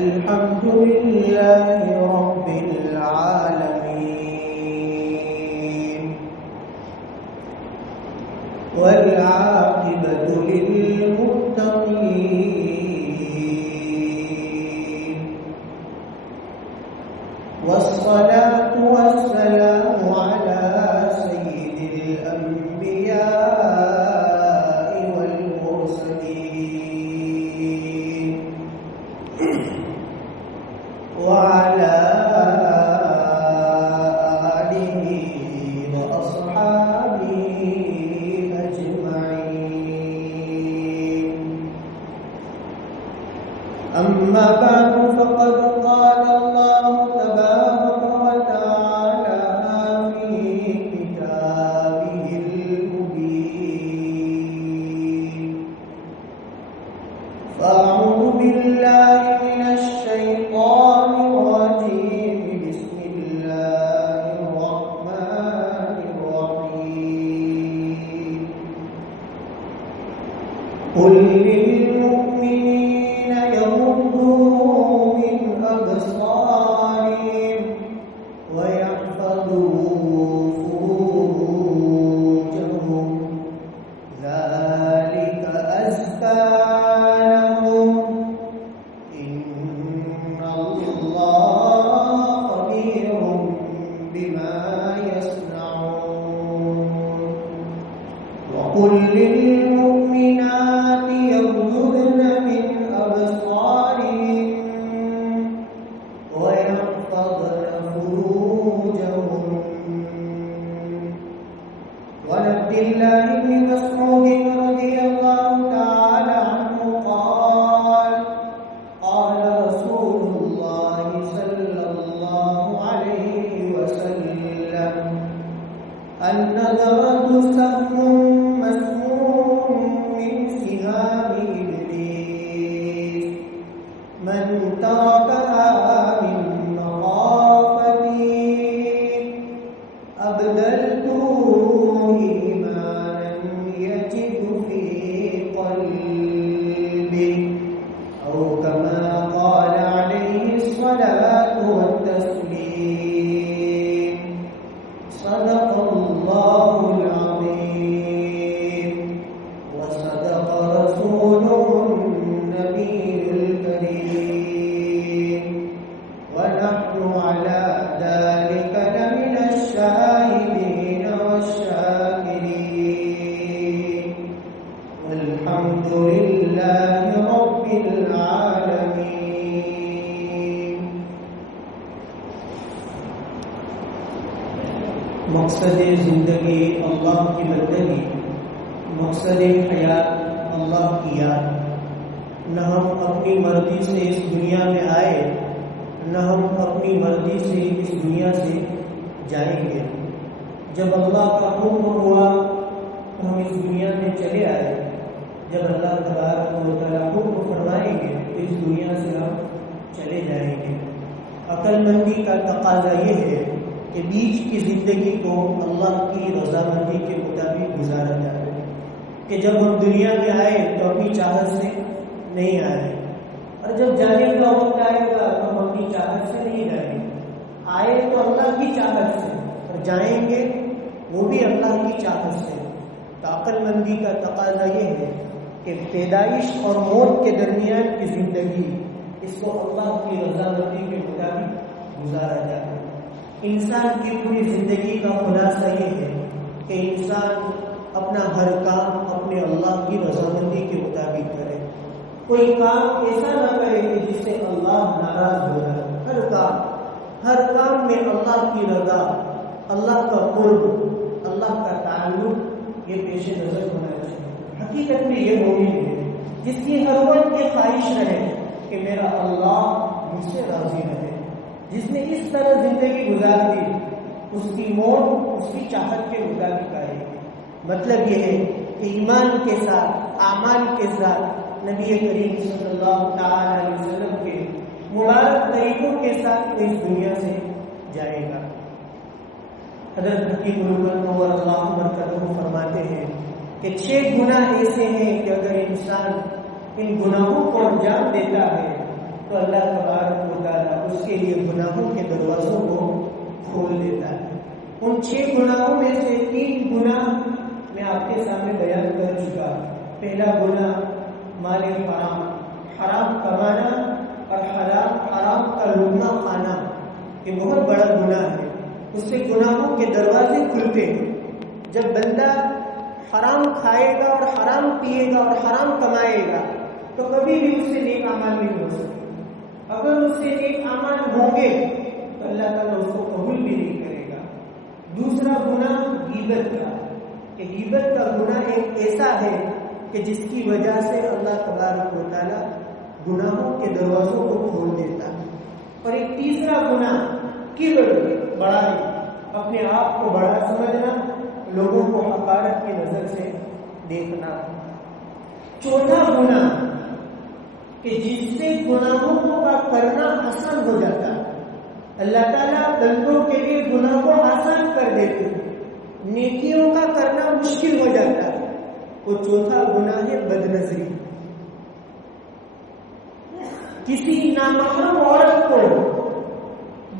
الحمد لله رب العالمين والعاقبة للمتقين والصلاة والسلام على سيد الأنبياء والمرسلين وعلى آله وأصحابه أجمعين. أما بعد فقد قال الله تبارك وتعالى في كتابه المبين: فأعوذ بالله من الشيطان الرجيم. بسم الله الرحمن الرحيم. قل للمؤمنين يغضوا من أبصارهم ويحفظوا فروجهم ذلك أزكى لهم إن الله خبير بما يصنعون. وقل للمؤمنات يغضضن من أبصارهن ويحفظن فروجهن. وعن عبد الله بن مسعود رضي الله تعالى عنه قال: قال رسول الله صلى الله عليه وسلم: النظرة سهم مسموم من سهام إبليس، من تركها من مخافتي أبدلته إيمانا يجد في قلبه، أو كما قال عليه الصلاة والتسليم. صدق الله العظيم وصدق رسوله النبي الكريم، ونحن على ذلك لمن الشاهدين والشاكرين، والحمد لله رب العالمين. مقصد زندگی اللہ کی بندگی، مقصد حیات اللہ کی یاد. نہ ہم اپنی مرضی سے اس دنیا میں آئے، نہ ہم اپنی مرضی سے اس دنیا سے جائیں گے. جب اللہ کا حکم ہوا تو ہم اس دنیا میں چلے آئے. جب اللہ تبارک و تعالیٰ حکم فرمائیں گے تو اس دنیا سے ہم چلے جائیں گے. عقل مندی کا تقاضا یہ ہے کہ بیچ کی زندگی کو اللہ کی رضامندی کے مطابق گزارا جائے. کہ جب ہم دنیا میں آئے تو اپنی چاہت سے نہیں آئے، اور جب جانے کا وقت آئے گا تو ہم اپنی چاہت سے نہیں جائیں گے. آئے تو اللہ کی چاہت سے، اور جائیں گے وہ بھی اللہ کی چاہت سے. تو عقل مندی کا تقاضا یہ ہے کہ پیدائش اور موت کے درمیان کی زندگی، اس کو اللہ کی رضامندی کے مطابق گزارا جائے. انسان کی پوری زندگی کا خلاصہ یہ ہے کہ انسان اپنا ہر کام اپنے اللہ کی رضامندی کے مطابق کرے. کوئی کام ایسا نہ کرے کہ جس سے اللہ ناراض ہو جائے. ہر کام میں اللہ کی رضا، اللہ کا قرب، اللہ کا تعلق یہ پیش نظر ہونا چاہیے. حقیقت میں یہ مومن ہے جس کی ہر وقت یہ خواہش رہے کہ میرا اللہ مجھ سے راضی رہے. جس نے اس طرح زندگی گزار دی اس کی موت اس کی چاہت کے مطابق آئے گی. مطلب یہ ہے کہ ایمان کے ساتھ، اعمال کے ساتھ نبی کریم صلی اللہ تعالی علیہ وسلم کے مبارک طریقوں کے ساتھ وہ اس دنیا سے جائے گا. حضرت حکیم نور اللہ مرکزہ فرماتے ہیں کہ 6 گناہ ایسے ہیں کہ اگر انسان ان گناہوں کو انجام دیتا ہے تو اللہ تبارک و تعالیٰ اس کے لیے گناہوں کے دروازوں کو کھول دیتا ہے. ان 6 گناہوں میں سے 3 گناہ میں آپ کے سامنے بیان کر چکا. پہلا گناہ مال حرام، حرام کمانا اور حرام کا لقمہ کھانا، یہ بہت بڑا گناہ ہے. اس سے گناہوں کے دروازے کھلتے ہیں. جب بندہ حرام کھائے گا اور حرام پیے گا اور حرام کمائے گا تو کبھی بھی اس سے نیک اعمال نہیں ہو سکتے. اگر اس سے نیک اعمال ہوں گے تو اللہ تعالیٰ اس کو قبول بھی نہیں کرے گا. دوسرا گناہ غیبت کا، کہ غیبت کا گناہ ایک ایسا ہے کہ جس کی وجہ سے اللہ تبارک و تعالیٰ گناہوں کے دروازوں کو کھول دیتا ہے. اور ایک تیسرا گناہ کبر، بڑائی، اپنے آپ کو بڑا سمجھنا، لوگوں کو حقارت کی نظر سے دیکھنا. چوتھا گناہ کہ جس سے گناہوں کا کرنا آسان ہو جاتا ہے. اللہ تعالیٰ بندوں کے لیے گناہ کو آسان کر دیتے ہیں، نیکیوں کا کرنا مشکل ہو جاتا ہے. وہ چوتھا گناہ ہے بدنظری. کسی نامحرم عورت کو،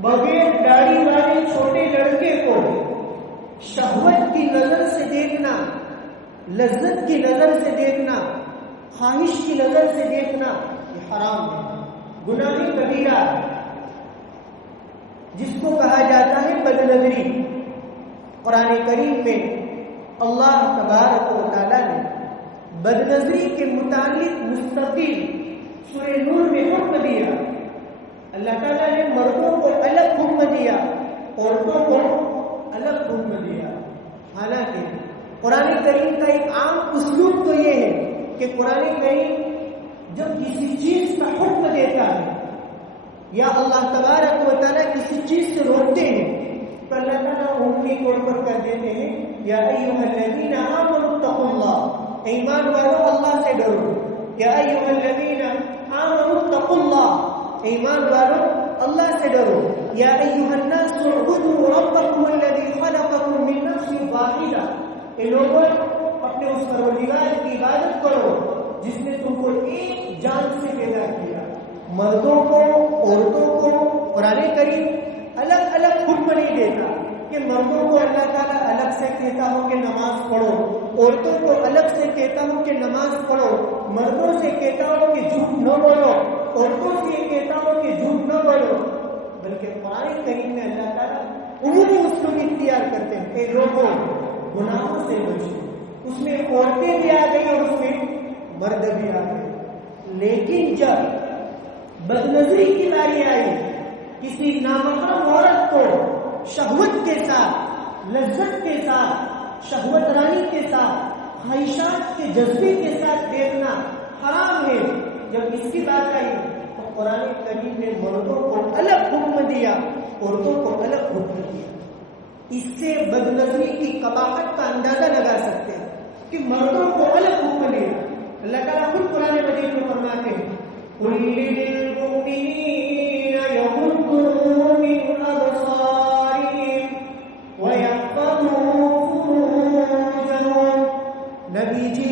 بغیر داڑھی والے چھوٹے لڑکے کو شہوت کی نظر سے دیکھنا، لذت کی نظر سے دیکھنا، خواہش کی نظر سے دیکھنا، یہ حرام ہے، گناہ کبیرہ جس کو کہا جاتا ہے بدنظری. قرآن کریم میں اللہ تبارک و تعالیٰ نے بدنظری کے متعلق مستقل سورہ نور میں حکم دیا. اللہ تعالیٰ نے مردوں کو الگ حکم دیا، عورتوں کو الگ حکم دیا. حالانکہ قرآن کریم کا ایک عام اسلوب تو یہ ہے کہ قرآن کریم جب کسی چیز کا حکم دیتا ہے یا اللہ تبارک و تعالیٰ کسی چیز سے روکتے ہیں تو اللہ تعالیٰ عمومی طور پر کر دیتے ہیں یا ایھا الذین آمنوا اتقوا اللہ، ایمان والو اللہ سے ڈرو. یا ایھا الذین آمنوا اتقوا اللہ، ایمان والو اللہ سے ڈرو. یا ایھا الناس اعبدوا ربکم الذی خلقکم من نفس واحدہ، اے لوگوں اپنے اس پروردگار کی عبادت کرو جس نے تم کو ایک جان سے پیدا کیا. مردوں کو، عورتوں کو قرآن کریم الگ الگ حکم نہیں دیتا کہ مردوں کو اللہ تعالیٰ الگ سے کہتا ہو کہ نماز پڑھو، عورتوں کو الگ سے کہتا ہو کہ نماز پڑھو، مردوں سے کہتا ہو کہ جھوٹ نہ بولو، عورتوں سے کہتا ہو کہ جھوٹ نہ بولو. بلکہ قرآن کریم میں اللہ تعالیٰ عمومی اسلوب اختیار کرتے ہیں کہ لوگوں گناہوں سے بچو. اس میں عورتیں بھی آ گئی اور اس میں مرد بھی آ گئے. لیکن جب بدنظری کی باری آئی، کسی نامحرم عورت کو شہوت کے ساتھ، لذت کے ساتھ، شہوت رانی کے ساتھ، خواہشات کے جذبے کے ساتھ دیکھنا حرام ہے، جب اس کی بات آئی تو قرآن کریم نے مردوں کو الگ حکم دیا، عورتوں کو الگ حکم دیا. اس سے بدنظری کی قباحت کا اندازہ لگا سکتے ہیں کہ مردوں کو الگ حکم دیا. اللہ تعالیٰ خود قرآن مجید میں فرماتے ہیں قُلْ لِلْمُؤْمِنِينَ يَغُضُّوا مِنْ أَبْصَارِهِمْ وَيَحْفَظُوا فُرُوجَهُمْ. نبی جی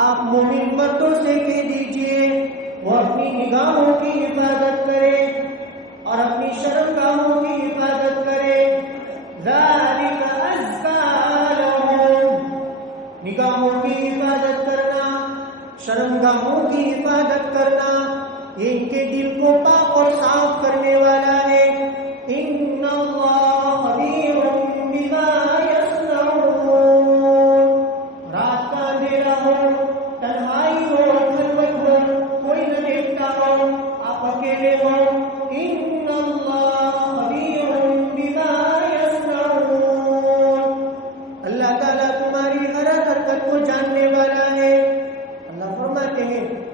آپ مومن مردوں سے کہہ دیجئے وہ اپنی نگاہوں کی حفاظت کرے اور اپنی شرمگاہوں کی حفاظت کرے. ذَلِكَ أَزْكَىٰ لَهُمْ. نگاہوں کی حفاظت کرنا، شرمگاہوں کی حفاظت کرنا، یہ ان کے دل کو پاک اور صاف کرنے والا ہے. ان اللہ خبیر بما یصنعون. رات کا اندھیرا ہو، تنہائی ہو، خلوت ہو،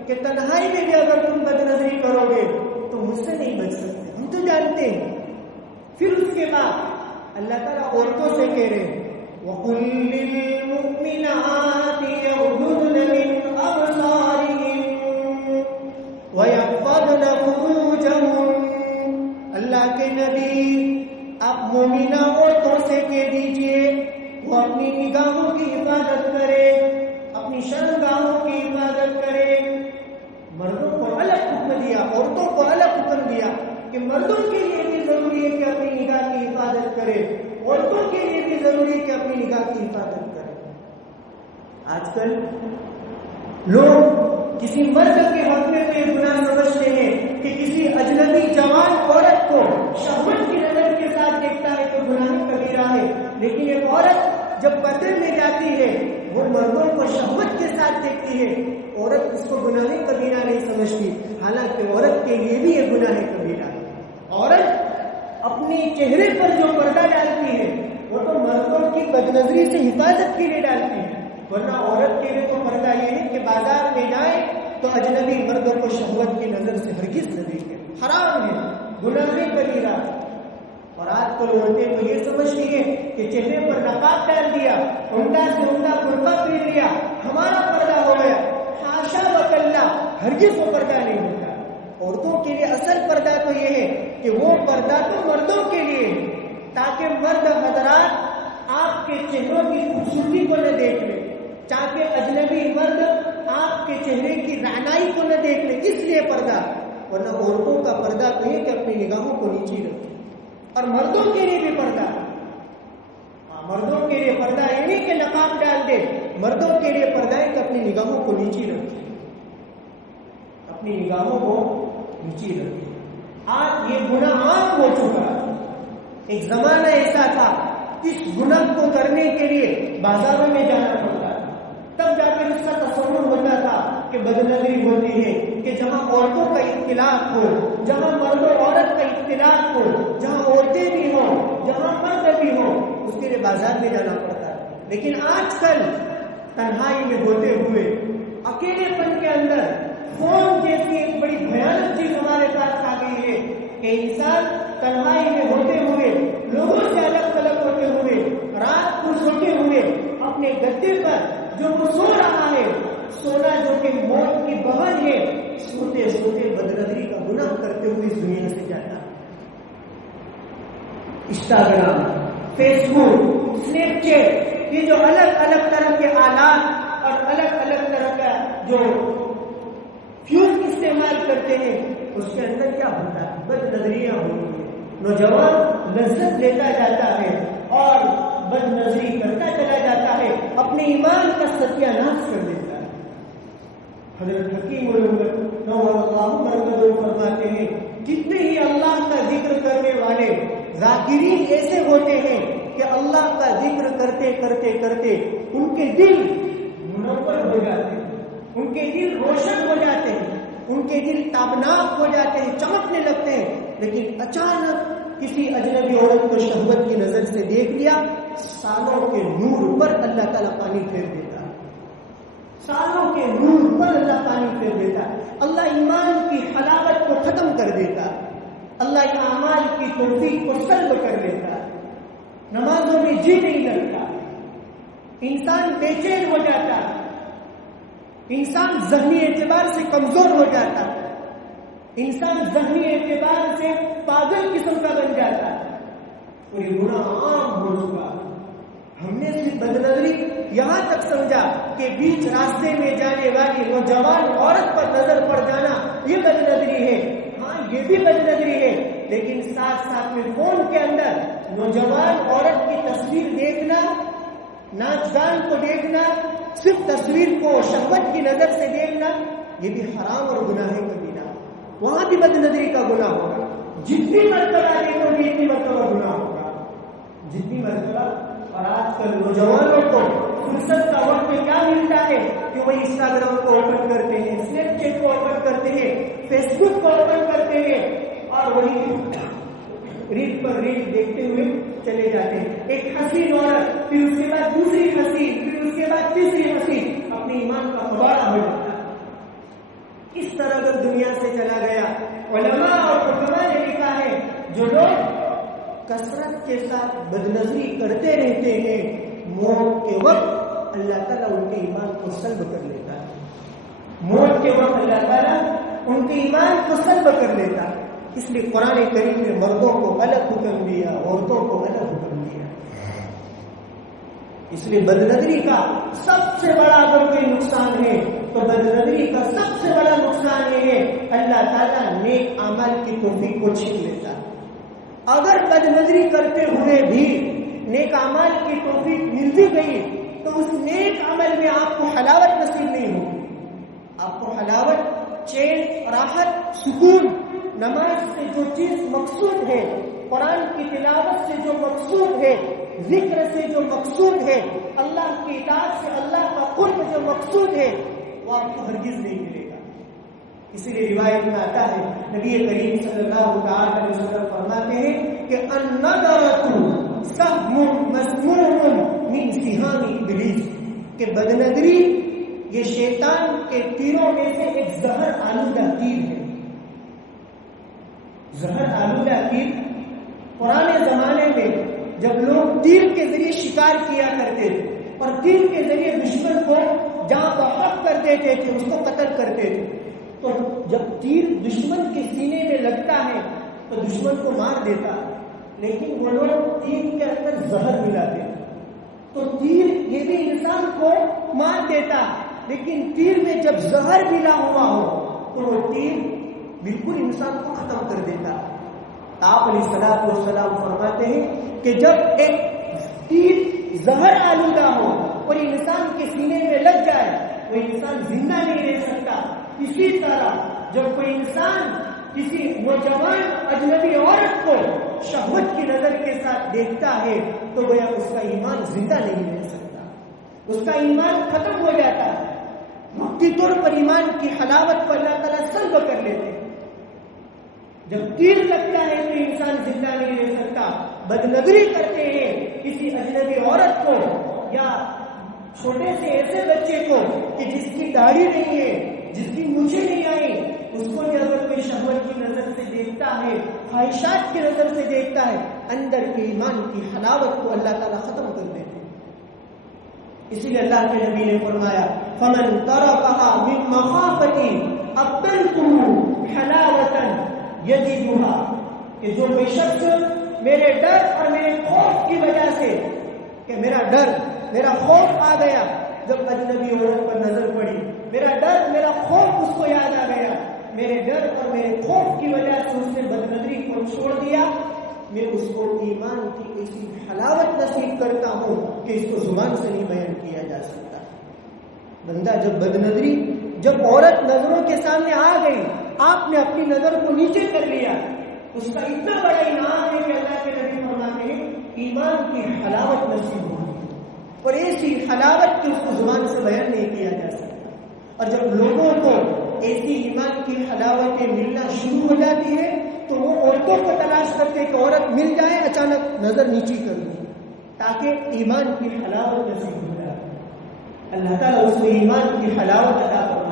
کہ تنہائی میں بھی اگر تم بد نظری کرو گے تو مجھ سے نہیں بچ سکتے، ہم تو جانتے ہیں۔ پھر اس کے بعد اللہ تعالیٰ عورتوں سے کہہ رہے ہیں وَقُلْ لِلْمُؤْمِنَاتِ يَغْضُضْنَ مِنْ أَبْصَارِهِنَّ وَيَحْفَظْنَ فُرُوجَهُنَّ۔ اللہ کے نبی آپ مومنہ عورتوں سے کہہ دیجئے وہ اپنی نگاہوں کی حفاظت کرے، اپنی شرمگاہوں کی حفاظت کرے۔ مردوں کو الگ حکم دیا، عورتوں کو الگ حکم دیا کہ مردوں کے لیے بھی ضروری ہے کہ اپنی نگاہ کی حفاظت کرے، عورتوں کے لیے بھی ضروری ہے کہ اپنی نگاہ کی حفاظت کرے۔ آج کل لوگ کسی مرد کے حق میں تو یہ گناہ سمجھتے ہیں کہ کسی اجنبی جوان عورت کو شہوت کی نظر کے ساتھ دیکھتا ہے تو گناہ کبیرہ ہے، لیکن ایک عورت جب پردے میں جاتی ہے وہ مردوں کو شہوت کے ساتھ دیکھتی ہے، عورت اس کو گناہ کبیرہ نہیں سمجھتی، حالانکہ عورت کے لیے بھی یہ گناہ کبیرہ ہے۔ عورت اپنے چہرے پر جو پردہ ڈالتی ہے وہ تو مردوں کی بدنظری سے حفاظت کے لیے ڈالتی ہے، ورنہ عورت کے لیے تو پردہ یہ ہے کہ بازار میں جائے تو اجنبی مردوں کو شہوت کی نظر سے ہرگز نہ دیکھے، حرام ہے، گناہ کبیرہ۔ اور آج کل عورتیں تو یہ سمجھتی ہیں کہ چہرے پر نقاب ڈال دیا، عمدہ سے عمدہ برقع پہن لیا، ہمارا پردہ ہو گیا۔ حاشا وکلا، ہرگز وہ پردہ نہیں ہوتا۔ عورتوں کے لیے اصل پردہ تو یہ ہے کہ وہ پردہ تو مردوں کے لیے ہے تاکہ مرد حضرات آپ کے چہروں کی خوبصورتی کو نہ دیکھ لیں، تاکہ اجنبی مرد آپ کے چہرے کی رعنائی کو نہ دیکھ لیں، اس لیے پردہ۔ ورنہ عورتوں کا پردہ تو یہ کہ اپنی نگاہوں کو نیچے رکھیں، اور مردوں کے لیے بھی پردہ، مردوں کے لیے پردہ یہ نہیں کہ نقاب ڈال دے، مردوں کے لیے پردہ ہے کہ اپنی نگاہوں کو نیچے رکھیں، اپنی نگاہوں کو نیچے رکھیں۔ آج یہ گناہ عام ہو چکا ہے، ایک زمانہ ایسا تھا اس گناہ کو کرنے کے لیے بازاروں میں جانا پڑتا تھا، تب جا کر اس کا تصور ہوتا تھا کہ بدنظری ہوتی ہے کہ جہاں عورتوں کا اختلاط ہو، جہاں مرد و عورت کا اختلاط ہو، جہاں عورتیں بھی ہوں، جہاں مرد بھی ہوں، اس کے لیے بازار میں جانا پڑتا ہے۔ لیکن آج کل تنہائی میں ہوتے ہوئے، اکیلے پن کے اندر فون جیسی ایک بڑی بھیانک چیز ہمارے پاس آ گئی ہے کہ انسان تنہائی میں ہوتے ہوئے، لوگوں سے الگ تھلگ ہوتے ہوئے، رات کو سوتے ہوئے اپنے گدے پر جو وہ سو رہا ہے، سونا جو کہ موت کی بہن ہے، سوتے سوتے بدنظری کا گناہ کرتے ہوئے اس دنیا سے جاتا ہے۔ انسٹاگرام، فیس بک، اسنیپ چیٹ، یہ جو الگ الگ طرح کے آلات اور الگ الگ طرح کا جو فیوز استعمال کرتے ہیں، اس کے اندر کیا ہوتا ہے؟ بد نظریاں ہوتی ہیں، نوجوان لذت لیتا جاتا ہے اور بد نظری کرتا چلا جاتا ہے، اپنے ایمان کا ستیہ ناش کر دیتا ہے۔ حضرت حکیم فرماتے ہیں جتنے ہی اللہ کا ذکر کرنے والے ذاکرین ایسے ہوتے ہیں کہ اللہ کا ذکر کرتے کرتے کرتے ان کے دل منور ہو جاتے ہیں، ان کے دل روشن ہو جاتے ہیں، ان کے دل تابناک ہو جاتے ہیں، چمکنے لگتے ہیں۔ لیکن اچانک کسی اجنبی عورت کو شہوت کی نظر سے دیکھ لیا، سالوں کے نور پر اللہ تعالیٰ پانی پھیر دیتا ہے، سالوں کے نور پر اللہ پانی پھیر دیتا ہے، اللہ ایمان کی حلاوت کو ختم کر دیتا ہے، اللہ اعمال کی توفیق کو سلب کر لیتا ہے، نمازوں میں جی نہیں لگتا، انسان بے چین ہو جاتا ہے، انسان ذہنی اعتبار سے کمزور ہو جاتا ہے، انسان ذہنی اعتبار سے پاگل قسم کا بن جاتا ہے، اور یہ گناہ عام ہو چکا۔ ہم نے صرف بدنظری یہاں تک سمجھا کہ بیچ راستے میں جانے والی نوجوان عورت پر نظر پڑ جانا یہ بدنظری ہے، ہاں یہ بھی بدنظری ہے، لیکن ساتھ ساتھ میں فون کے اندر نوجوان عورت کی تصویر دیکھنا، ناچ گان کو دیکھنا، صرف تصویر کو شہوت کی نظر سے دیکھنا، یہ بھی حرام اور گناہ کبیرہ، وہاں بھی بدنظری کا گناہ ہوگا۔ جتنی مرتبہ دیکھو گے اتنی مرتبہ گناہ ہوگا، جتنی مرتبہ۔ اور آج کل نوجوانوں کو فرصت کا وقت میں کیا ملتا ہے کہ وہ انسٹاگرام کو اوپن کرتے ہیں، اسنیپ چیٹ کو اوپن کرتے ہیں، فیس بک کو اوپن کرتے ہیں، اور وہی ریل پر ریل دیکھتے ہوئے چلے جاتے ہیں۔ ایک حسین عورت، پھر اس کے بعد دوسری حسین، پھر اس کے بعد تیسری حسین، اپنے ایمان کا غبارہ ہو جاتا ہے۔ علماء اور حکماء نے لکھا ہے جو لوگ کثرت کے ساتھ بدنظری کرتے رہتے ہیں موت کے وقت اللہ تعالیٰ ان کے ایمان کو سلب کر لیتا ہے. موت کے وقت اللہ تعالیٰ ان کے ایمان کو سلب کر لیتا ہے. اس لیے قرآن کریم نے مردوں کو الگ حکم دیا, عورتوں کو الگ حکم دیا. اس لیے بدنظری کا سب سے بڑا اگر کوئی نقصان ہے تو بدنظری کا سب سے بڑا نقصان یہ ہے اللہ تعالیٰ نیک اعمال کی توفیق کو چھین لیتا ہے. اگر بدنظری کرتے ہوئے بھی نیک اعمال کی توفیق مل بھی گئی تو اس نیک عمل میں آپ کو حلاوت نصیب نہیں ہوگی. آپ کو حلاوت, چین, راحت, سکون, نماز سے جو چیز مقصود ہے, قرآن کی تلاوت سے جو مقصود ہے, ذکر سے جو مقصود ہے, اللہ کی اطاعت سے اللہ کا قرب جو مقصود ہے, وہ آپ کو ہرگز نہیں ملے گا. اسی لیے روایت میں آتا ہے نبی کریم صلی اللہ علیہ وسلم فرماتے ہیں کہ النظرۃ سهم مسموم من سهام ابلیس, کہ بدنظری یہ شیطان کے تیروں میں سے ایک زہر آلودہ تیر ہے. زہر آلودہ تیر پرانے زمانے میں جب لوگ تیر کے ذریعے شکار کیا کرتے تھے اور تیر کے ذریعے دشمن کو جہاں بحق کر دیتے تھے, اس کو قتل کرتے تھے, تو جب تیر دشمن کے سینے میں لگتا ہے تو دشمن کو مار دیتا, لیکن وہ لوگ تیر کے اندر زہر ملاتے تو تیر یہ بھی انسان کو مار دیتا, لیکن تیر میں جب زہر ملا ہوا ہو تو وہ تیر بالکل انسان کو ختم کر دیتا. آپ علیہ الصلوۃ والسلام فرماتے ہیں کہ جب ایک تیر زہر آلودہ ہو اور انسان کے سینے میں لگ جائے وہ انسان زندہ نہیں رہ سکتا. اسی طرح جب کوئی انسان کسی نوجوان اجنبی عورت کو شہوت کی نظر کے ساتھ دیکھتا ہے تو گویا اس کا ایمان زندہ نہیں رہ سکتا, اس کا ایمان ختم ہو جاتا ہے. وقتی طور پر ایمان کی حلاوت کو اللہ تعالیٰ سلب کر لیتے ہیں. جب تیر لگتا ہے تو انسان زندہ نہیں رہ سکتا. بدنظری کرتے ہیں کسی اجنبی عورت کو یا چھوٹے سے ایسے بچے کو کہ جس کی داڑھی نہیں ہے, جس کی مونچھیں نہیں آئی, اس کو بھی اگر کوئی شہوت کی نظر سے دیکھتا ہے, خواہشات کی نظر سے دیکھتا ہے, اندر کے ایمان کی حلاوت کو اللہ تعالیٰ ختم کر دیتے ہیں. اسی لیے اللہ کے نبی نے فرمایا فمن ترکها من مخافتی ابدلته حلاوة یجدها, کہ جو بے شخص میرے ڈر اور میرے خوف کی وجہ سے, کہ میرا ڈر میرا خوف آ گیا جب اجنبی عورت پر نظر پڑی, میرا ڈر میرا خوف اس کو یاد آ گیا, میرے ڈر اور میرے خوف کی وجہ سے اس نے بدنظری کو چھوڑ دیا, میں اس کو ایمان کی ایسی حلاوت نصیب کرتا ہوں کہ اس کو زبان سے نہیں بیان کیا جا سکتا. بندہ جب بدنظری, جب عورت نظروں کے سامنے آ گئی, آپ نے اپنی نظر کو نیچے کر لیا, اس کا اتنا بڑا انعام ہے کہ اللہ کے نبی فرماتے ہیں ایمان کی حلاوت نصیب ہوگی, اور ایسی حلاوت کی اس کو زبان سے بیان نہیں کیا جا سکتا. اور جب لوگوں کو ایسی ایمان کی حلاوتیں ملنا شروع ہو جاتی ہے تو وہ عورتوں کو تلاش کرتے کہ عورت مل جائے, اچانک نظر نیچی کر دیں تاکہ ایمان کی حلاوت نصیب ہو جائے. اللہ تعالیٰ اس کو ایمان کی حلاوت عطا فرمائے.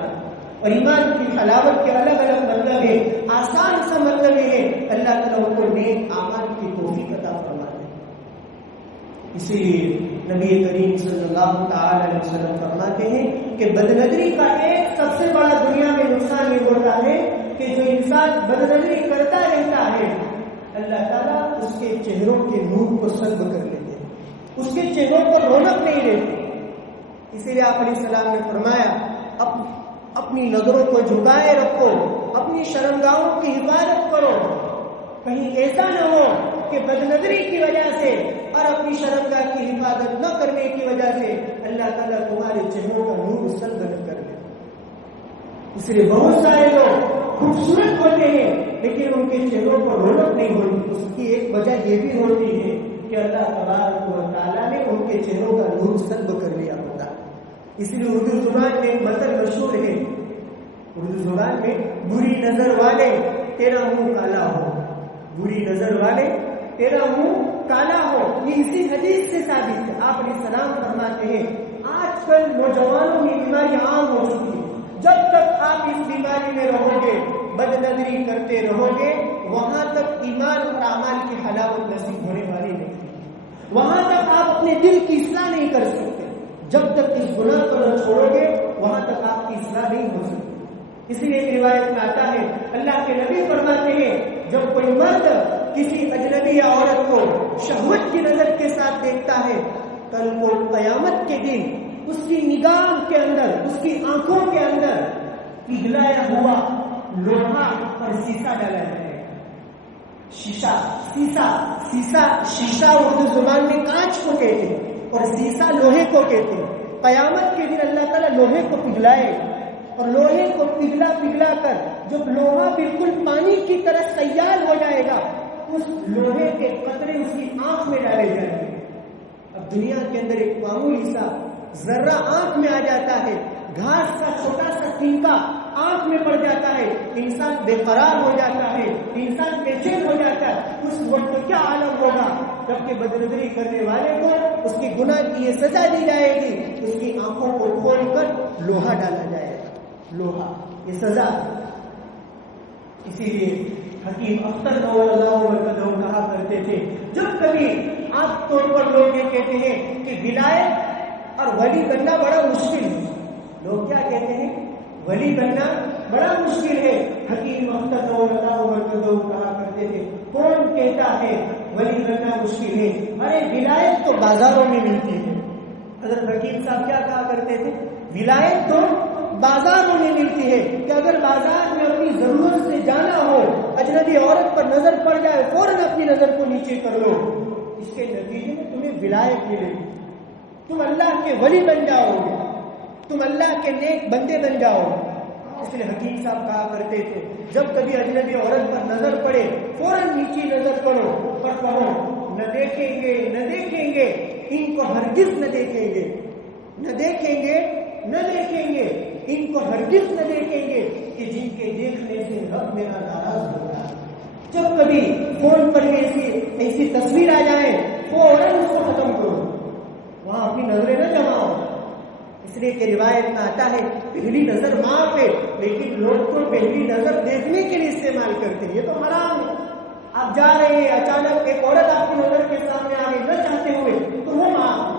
اور ایمان کی حلاوت کے الگ الگ مطلب ہے, آسان سا مطلب ہے اللہ تعالیٰ ان کو نیک اعمال کی توفیق عطا فرمائے. اسی لیے نبی کریم صلی اللہ تعالی علیہ وسلم فرماتے ہیں کہ بدنظری کا ایک سب سے بڑا دنیا میں نقصان یہ ہوتا ہے کہ جو انسان بدنظری کرتا رہتا ہے اللہ تعالیٰ اس کے چہروں کے نور کو سلب کر لیتے ہیں, اس کے چہروں پر رونق نہیں رہتی. اسی لیے آپ علیہ السلام نے فرمایا اپنی نظروں کو جھکائے رکھو, اپنی شرمگاہوں کی حفاظت کرو, کہیں ایسا نہ ہو کہ بدنظری کی وجہ سے اور اپنی شرمگاہ کی حفاظت نہ کرنے کی وجہ سے اللہ تعالیٰ تمہارے چہروں کا نور سلب نہ کر دے. اس لیے بہت سارے لوگ خوبصورت ہوتے ہیں لیکن ان کے چہروں پر رونق نہیں ہوتی. اس کی ایک وجہ یہ بھی ہوتی ہے کہ اللہ تبارک و تعالیٰ نے ان کے چہروں کا نور سلب کر لیا ہوتا. اس لیے اردو زبان میں ایک مثل مشہور ہے, اردو زبان میں بری نظر والے تیرا منہ کالا ہو, بری نظر والے تیرا منہ کالا ہو. یہ اسی حدیث سے ثابت ہے. آپ علیہ السلام فرماتے ہیں آج کل نوجوانوں کی بیماری عام ہو چکی ہے. جب تک آپ اس بیماری میں رہو گے, بد بردری کرتے رہو گے وہاں تک ایمان اور اعمال کی حلاوت نصیب ہونے والی نہیں، وہاں تک آپ اپنے دل کی اصلاح نہیں کر سکتے۔ جب تک اس گناہ کو نہ چھوڑو گے وہاں تک آپ کی اصلاح نہیں ہو سکتی۔ اس لیے ایک روایت میں آتا ہے اللہ کے نبی فرماتے ہیں جب کوئی مرد کسی اجنبی یا عورت کو شہوت کی نظر کے ساتھ دیکھتا ہے، کل کو قیامت کے دن اس کی نگاہ کے اندر، اس کی آنکھوں کے اندر پگھلایا ہوا لوہا اور سیسا ڈالا جائے گا۔ شیشہ اردو زبان میں کانچ کو کہتے ہیں اور سیسا لوہے کو کہتے ہیں۔ قیامت کے دن اللہ تعالیٰ لوہے کو پگھلائے گا اور لوہے کو پگھلا کر جب لوہا بالکل پانی کی طرح سیال ہو جائے گا، اس لوہے کے قطرے اس کی آنکھ میں ڈالے جائیں گے۔ اب دنیا کے اندر ایک معمولی سا ذرہ آنکھ میں آ جاتا ہے، گھاس کا چھوٹا سا تنکا آنکھ میں پڑ جاتا ہے، انسان بے قرار ہو جاتا ہے، انسان بے چین ہو جاتا ہے۔ اس وقت کیا عالم ہوگا جبکہ بدنظری کرنے والے کو اس کی گناہ کی یہ سزا دی جائے گی، اس کی آنکھوں کو کھول کر لوہا ڈالا جائے گا، لوہا، یہ سزا۔ اسی لیے حکیم اختر رضی اللہ عنہ کہا کرتے تھے جب کبھی عام طور پر لوگ یہ کہتے ہیں کہ ولایت اور ولی بننا بڑا مشکل ہے، لوگ کیا کہتے ہیں؟ ولی بننا بڑا مشکل ہے۔ حکیم اختر رضی اللہ عنہ کہا کرتے تھے کون کہتا ہے ولی بننا مشکل ہے؟ ارے ولایت تو بازاروں میں ملتی ہے۔ حضرت حکیم صاحب کیا کہا کرتے تھے؟ ولایت تو بازاروں میں ملتی ہے کہ اگر بازار میں اپنی ضرورت سے جانا ہو، اجنبی عورت پر نظر پڑ جائے، فوراً اپنی نظر کو نیچے کر لو، اس کے نتیجے میں تمہیں ولایت ملے گی، تم اللہ کے ولی بن جاؤ گے، تم اللہ کے نیک بندے بن جاؤ گے۔ اس لیے حکیم صاحب کہا کرتے تھے جب کبھی اجنبی عورت پر نظر پڑے فوراً نیچی نظر کرو اور کہو نہ دیکھیں گے، نہ دیکھیں گے، ان کو ہرگز نہ دیکھیں گے، نہ دیکھیں گے، نہ دیکھیں گے، ان کو ہرگز نہ دیکھیں گے کہ جن کے دیکھنے سے رب میرا ناراض ہوگا۔ جب کبھی فون پر ایسی تصویر آ جائے فوراً اس کو ختم کرو، وہاں اپنی نظریں نہ جماؤ۔ اس لیے کہ روایت میں آتا ہے پہلی نظر معاف ہے، لیکن لوگ تو پہلی نظر دیکھنے کے لیے استعمال کرتے ہیں، یہ تو حرام ہے۔ آپ جا رہے ہیں، اچانک ایک عورت آپ کی نظر کے سامنے آ گئی نہ چاہتے ہوئے تو وہ معاف ہے،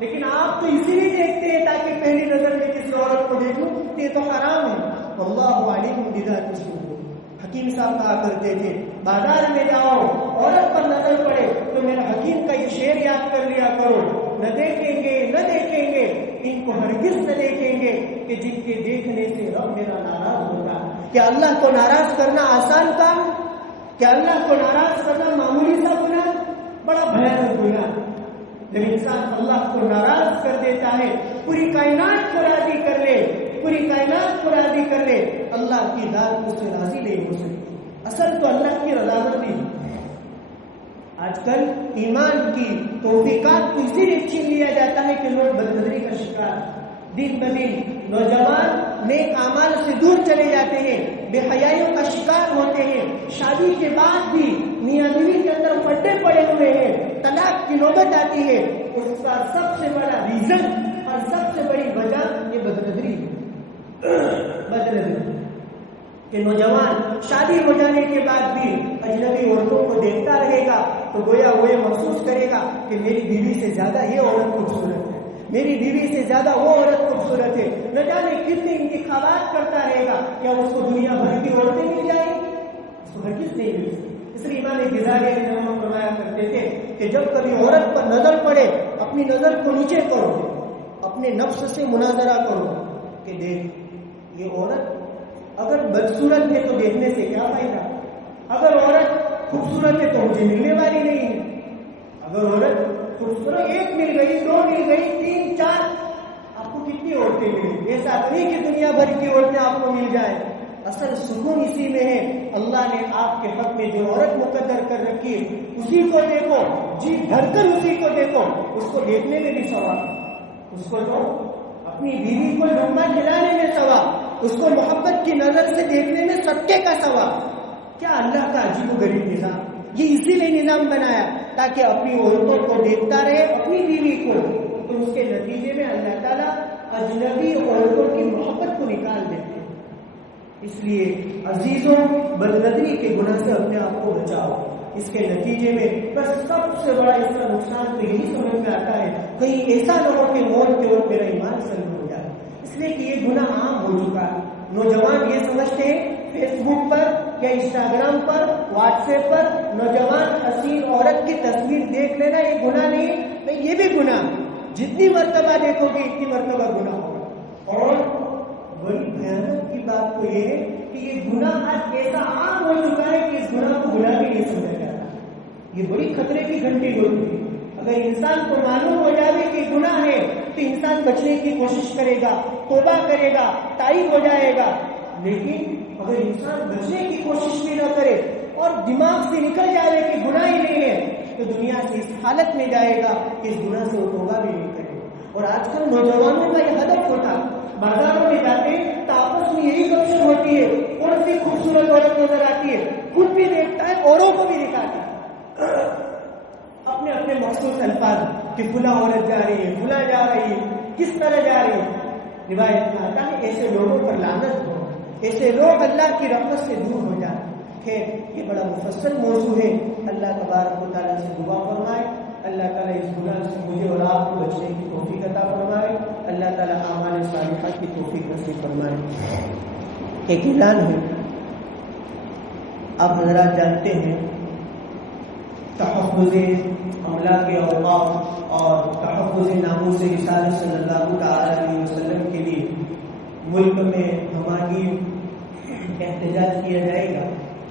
لیکن آپ تو اسی لیے دیکھتے ہیں تاکہ پہلی نظر میں کسی عورت کو دیکھوں، یہ تو حرام ہے۔ اللہ علیم بذات الصدور۔ حکیم صاحب کہا کرتے تھے بازار میں جاؤ عورت پر نظر پڑے تو میرے حکیم کا یہ شعر یاد کر لیا کرو، نہ دیکھیں گے، نہ دیکھیں گے، ان کو ہرگز نہ دیکھیں گے کہ جن کے دیکھنے سے رب میرا ناراض ہوگا۔ کیا اللہ کو ناراض کرنا آسان کام؟ کیا اللہ کو ناراض کرنا معمولی سا گناہ؟ بڑا بھیانک گناہ۔ جب انسان اللہ کو ناراض کر دیتا ہے، پوری کائنات کو راضی کر لے، پوری کائنات کو راضی کر لے، اللہ کی ذات اس سے راضی نہیں ہو سکتی۔ اصل تو اللہ کی رضامندی ہے۔ آج کل ایمان کی توفیقات کو اسی لیے چھین لیا جاتا ہے کہ لوگ بدنظری کا شکار، دن بدن نوجوان نیک اعمال سے دور چلے جاتے ہیں، بے حیائیوں کا شکار ہوتے ہیں، شادی کے بعد بھی میاں بیوی کے اندر پٹے پڑے ہوئے ہیں، طلاق کی نوبت آتی ہے۔ اس کا سب سے بڑا ریزن اور سب سے بڑی وجہ یہ بدنظری ہے۔ بدنظری کہ نوجوان شادی ہو جانے کے بعد بھی اجنبی عورتوں کو دیکھتا رہے گا تو گویا وہ یہ محسوس کرے گا کہ میری بیوی سے زیادہ یہ عورت خوبصورت ہے، میری بیوی سے زیادہ وہ عورت خوبصورت ہے، نہ جانے کتنے انتخابات کرتا رہے گا، کیا اس کو دنیا بھر کی عورتیں مل جائیں گی؟ اس کو ہرگز نہیں مل سکتی۔ اس لیے امام غزالی رحمہ فرمایا کرتے تھے کہ جب کبھی عورت پر نظر پڑے اپنی نظر کو نیچے کرو، اپنے نفس سے مناظرہ کرو کہ دیکھ یہ عورت اگر بدصورت ہے تو دیکھنے سے کیا فائدہ، اگر عورت خوبصورت ہے تو مجھے ملنے والی نہیں ہے، اگر عورت خوبصورت ایک مل گئی، دو مل گئی، تین چار، آپ کو کتنی عورتیں ملیں؟ ایسا نہیں کہ دنیا بھر کی عورتیں آپ کو مل جائیں۔ اصل سکون اسی میں ہے، اللہ نے آپ کے حق میں جو عورت مقدر کر رکھی ہے اسی کو دیکھو، جی بھر کر اسی کو دیکھو، اس کو دیکھنے میں بھی ثواب، اس کو تو اپنی بیوی کو لقمہ کھلانے میں ثواب، اس کو محبت کی نظر سے دیکھنے میں صدقے کا ثواب۔ کیا اللہ کا عجیب و غریب نظام، یہ اسی لیے نظام بنایا تاکہ اپنی عورتوں کو دیکھتا رہے، اپنی بیوی کو، تو اس کے نتیجے میں اللہ تعالیٰ اجنبی عورتوں کی محبت کو نکال دیتے ہیں۔ اس لیے عزیزوں بدنظری کے گناہ سے اپنے آپ کو بچاؤ. اس کے نتیجے میں بس سب سے بڑا اس کا نقصان تو یہی سمجھ میں آتا ہے کہیں ایسا نہ ہو کہ موت کے وقت میرا ایمان سلب ہو جائے. اس لیے کہ یہ گناہ عام ہو چکا ہے. نوجوان یہ سمجھتے ہیں فیس بک پر یا انسٹاگرام پر واٹس ایپ پر نوجوان حسین عورت کی تصویر دیکھ لینا یہ گناہ نہیں، یہ بھی گناہ. جتنی مرتبہ دیکھو گے اتنی مرتبہ گناہ ہوگا. اور بڑی بھیانک کی بات تو یہ ہے کہ یہ گناہ آج ایسا عام ہو چکا ہے کہ اس گناہ کو گناہ بھی نہیں سمجھا جاتا. یہ بڑی خطرے کی گھنٹی ہوتی ہے. اگر انسان کو معلوم ہو جائے کہ گناہ ہے تو انسان بچنے کی کوشش کرے گا، توبہ کرے گا، تائب ہو جائے گا. لیکن اگر انسان بچنے کی کوشش بھی نہ کرے اور دماغ سے نکل جائے کہ گناہ ہی نہیں ہے تو دنیا سے اس حالت میں جائے گا کہ اس گناہ سے وہ توبہ بھی نہیں کرے. اور آج کل نوجوانوں کا یہ ہدف ہوتا بازاروں میں جاتے تو آپس میں یہی گفتگو ہوتی ہے، کون سی خوبصورت عورت نظر آتی ہے، خود بھی دیکھتا ہے اوروں کو بھی دکھاتا ہے اپنے اپنے مخصوص الفاظ کہ فلاں عورت جا رہی ہے، فلاں جا رہی ہے، کس طرح جا رہی ہے. روایت میں آتا ہے ایسے لوگوں پر لعنت ہو، ایسے لوگ اللہ کی رحمت سے دور ہو جائیں. خیر یہ بڑا مفصل موضوع ہے. اللہ تبارک و تعالیٰ سے دعا فرمائے اللہ تعالیٰ اس گناہ سے مجھے اور آپ کو بچنے کی توفیق عطا فرمائے. اللہ تعالیٰ اعمال صالحہ کی توفیق نصیب فرمائے. ایک اعلان ہے، آپ حضرات جانتے ہیں تحفظ املاک اوقاف اور تحفظ ناموس رسالت صلی اللہ تعالی علیہ وسلم کے لیے ملک میں ہماری احتجاج کیا جائے گا.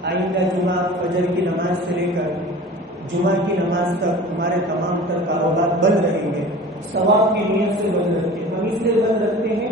آئندہ جمعہ فجر کی نماز سے لے کر جمعہ کی نماز تک ہمارے تمام تر کاروبار بند رہیں گے. ثواب کی نیت سے بند رکھتے ہیں. ہم اس لیے بند رکھتے ہیں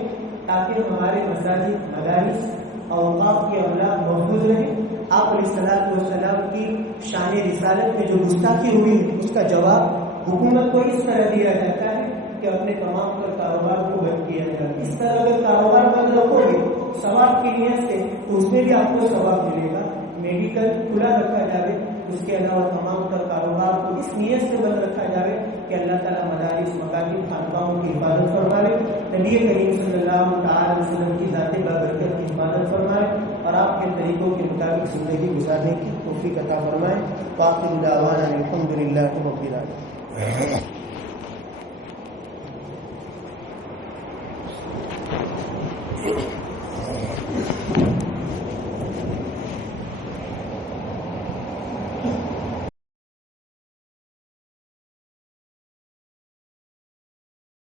تاکہ ہمارے مساجد، مدارس، اوقاف کے املاک محفوظ رہیں. آپ علیہ الصلوۃ والسلام کی شان رسالت میں جو گستاخی ہوئی اس کا جواب حکومت کو اس طرح دیا جاتا ہے کہ اپنے تمام تر کاروبار کو بند کیا جائے. اس طرح اگر کاروبار بند رکھو گے ثواب کی نیت سے تو اس میں بھی آپ کو ثواب ملے گا. میڈیکل کھلا رکھا جائے، اس کے علاوہ تمام تر کاروبار کو اس نیت سے بند رکھا جائے کہ اللہ تعالیٰ مدارس، مکاتب، خانقاہوں کی حفاظت فرمائے، نبی کریم صلی اللہ تعالی وسلم کی ذات بابرکت کی حفاظت فرمائے اور آپ کے طریقوں کے مطابق زندگی گزارنے کی توفیق عطا فرمائے. وآخر دعوانا الحمدللہ رب العالمین.